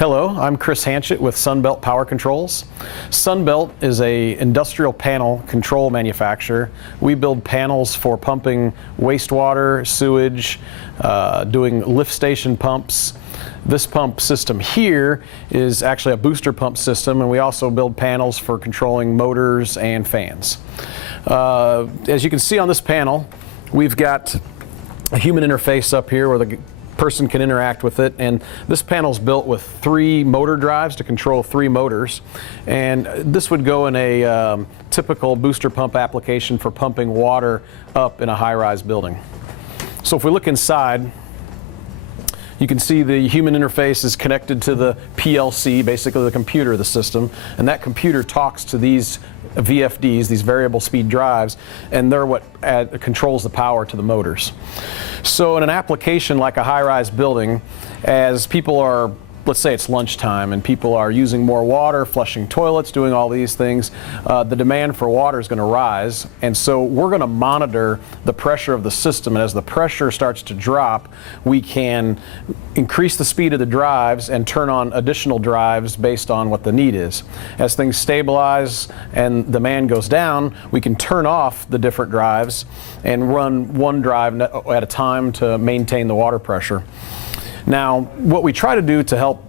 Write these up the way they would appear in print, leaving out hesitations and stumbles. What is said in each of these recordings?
Hello, I'm Chris Hanchett with Sunbelt Power Controls. Sunbelt is an industrial panel control manufacturer. We build panels for pumping wastewater, sewage, doing lift station pumps. This pump system here is actually a booster pump system, and we also build panels for controlling motors and fans. As you can see on this panel, we've got a human interface up here where the person can interact with it, and this panel is built with 3 motor drives to control 3 motors, and this would go in a typical booster pump application for pumping water up in a high-rise building. So if we look inside, you can see the human interface is connected to the PLC, basically the computer of the system, and that computer talks to these VFDs, these variable speed drives, and they're what controls the power to the motors. So in an application like a high-rise building, as people are, let's say it's lunchtime and people are using more water, flushing toilets, doing all these things, the demand for water is going to rise, and so we're going to monitor the pressure of the system, and as the pressure starts to drop, we can increase the speed of the drives and turn on additional drives based on what the need is. As things stabilize and demand goes down, we can turn off the different drives and run one drive at a time to maintain the water pressure. Now, what we try to do to help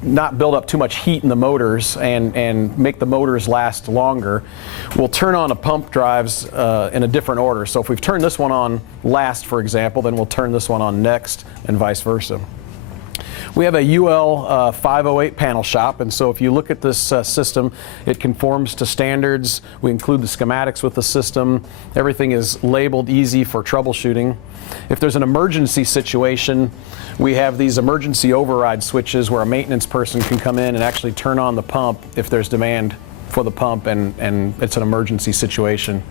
not build up too much heat in the motors and make the motors last longer, we'll turn on the pump drives in a different order. So if we've turned this one on last, for example, then we'll turn this one on next, and vice versa. We have a UL 508 panel shop, and so if you look at this system, it conforms to standards. We include the schematics with the system. Everything is labeled easy for troubleshooting. If there's an emergency situation, we have these emergency override switches where a maintenance person can come in and actually turn on the pump if there's demand for the pump and it's an emergency situation.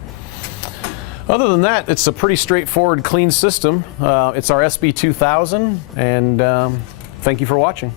Other than that, it's a pretty straightforward, clean system. It's our SB2000, and thank you for watching.